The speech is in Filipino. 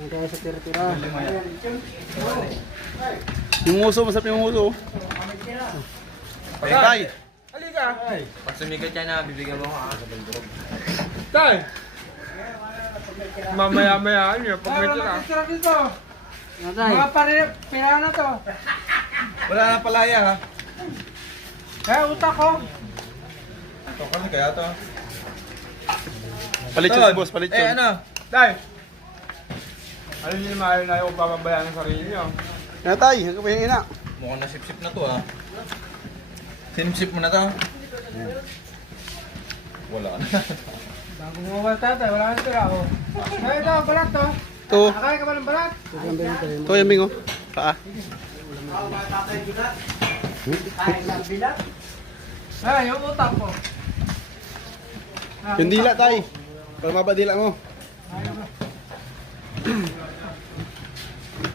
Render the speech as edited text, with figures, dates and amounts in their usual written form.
Kaya sa tira-tira. Yung muso, masarap yung muso. Tay! Halika! Pag sumigat yan na, bibigyan mo ako. Tay! Mamaya-maya niyo, pag may tira. Tira dito. Mga pera na to. Wala na palaya ha. Kaya utak ko. Ito kasi kaya to. Palit yun, boss, palit yun. ano? Tay! Alam niyo naman, ayaw na ayaw papabayaan ng sarili niyo. Yan, tay, hanggang pa yung ina. Mukhang nasip-sip na to ha. Sinip-sip mo na to. Wala na. Bago mo ba tatay, wala nang tira ako. Kaya ito, balat to. Ito, Nakaya ka ba ng balat? ito yung bingo. Paa. Ay, yung utak ko. Yung dila, tay. Para mabadila mo. Ayaw ko.